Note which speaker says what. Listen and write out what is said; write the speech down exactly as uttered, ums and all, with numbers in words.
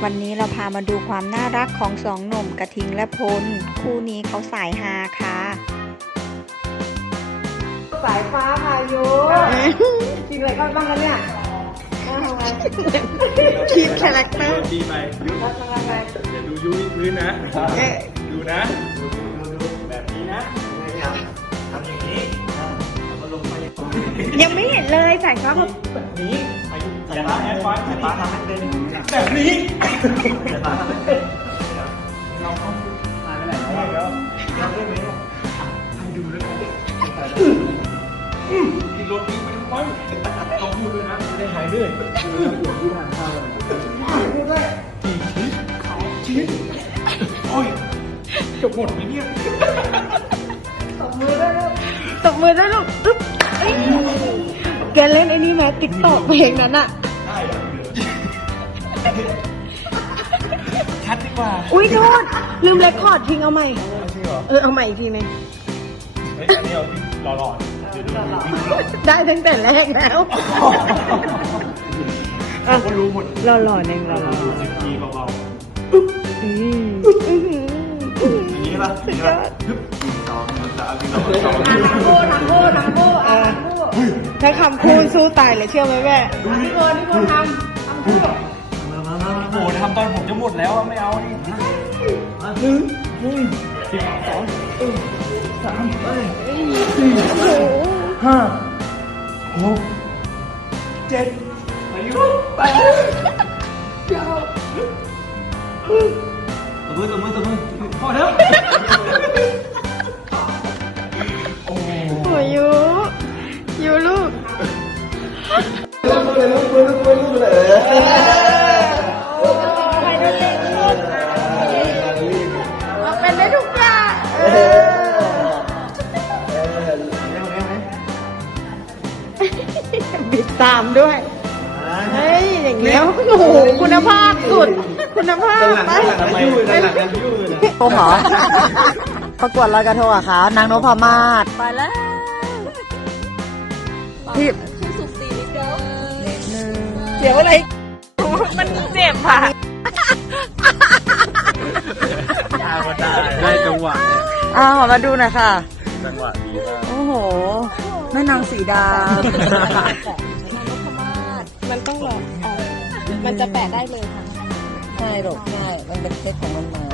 Speaker 1: วันนี้เราพามาดูความน่ารักของสองหนุ่มกระทิงและพลคู่นี้เขาสายฮาค่ะ
Speaker 2: สายฟ้าพายุกินอะไรก็บ้างกันเนี่ย
Speaker 1: คีบคาแรคเตอร์
Speaker 3: ดีไปยุบเดี๋ยวดูยุ้ยพื้นนะดูนะดูดูดูแบบนี้นะทำอย่างนี้แล้วก็ลงไป
Speaker 1: ยังไม่เห็นเลยสายฟ้าเขา
Speaker 3: แบบนี้สายฟ้าแอดวานซ์สายฟ้าทำให้เป็นแบบนี้สายฟ้าทำให้เป็นเราเข้ามาไม่ได้แล้วเราเรื่องนี้ให้ดูด้วยกันกินรถนี้ไปทั้งวันต้องพูดด้วยนะไม่ได้หายเหนื่อยดูดูทานข้าวเลยพูดด้วยกี่ชิ้นสองชิ้นโอ้ยจบหมดไหมเนี่ย
Speaker 2: ตบมือได้ลูก
Speaker 1: ตบมือด้วยลูกอึ๊บแกเล่นไอ้นี่ไหมติ๊กต็อกเพลงนั้นอะ
Speaker 3: ได้เหรอชัดดีกว่า
Speaker 1: อุ้ยโทษลืมเรคคอร์ดทิ้งเอาใหม่
Speaker 3: ใช่เหรอ
Speaker 1: เออเอาใหม่อีกทีนึง
Speaker 3: เฮ้ยอันนี้เอาหล่อๆเดี๋ยวดูดู
Speaker 1: ได้ตั้งแต่แรกแล้ว
Speaker 3: ก็รู้หมด
Speaker 1: หล่อหล่อหนึ่งหล่อหล่อ
Speaker 3: สิบทีเบา
Speaker 1: ๆอืมอืม
Speaker 3: ๆอย่างนี้ป่ะอย่างนี้ป่ะฮึบสองสามสี่สองสอง
Speaker 2: ทั้งคู่ทั้งคู่ทั้งคู่อ่ะทั้งคู่
Speaker 1: ถ้าคำคูณสู้ตายเลยเชื่อไหมแม่
Speaker 2: นี่โกนี่โกทำทำคู่
Speaker 3: โอ้โหทำตอนผมจะหมดแล้วไม่เอาดิหนึ่งสิบสองสามสี่ห้าหกเจ็ดอายุแปดเก้าตบมือตบมือตบมือพอแล้วโอ้
Speaker 1: โอ้ยยูยูลูก
Speaker 3: ลูกเลยลูกเลยลูกเลยลูกเลย
Speaker 1: เป็นได้ทุกอย่างบิดตามด้วยเฮ้ยอย่างเงี้ยโอ้โหคุณภาพสุดคุณภาพไปโอ้หรอประกวดลอยกระทงอะคะนางนพมาศไปแล้วพี่เสียวอะไรมันเจ็บค่ะ
Speaker 3: ได้จังหวะ
Speaker 1: อ้าวมาดูหน่อยค่ะ
Speaker 3: จังหวะดีมาก
Speaker 1: โอ้โหแม่นางสีดา
Speaker 4: มันต้องหลอกออกมันจะแปะได้เลยค่ะ
Speaker 1: ใช่หรอกใช่มันเป็นเทคของมันมา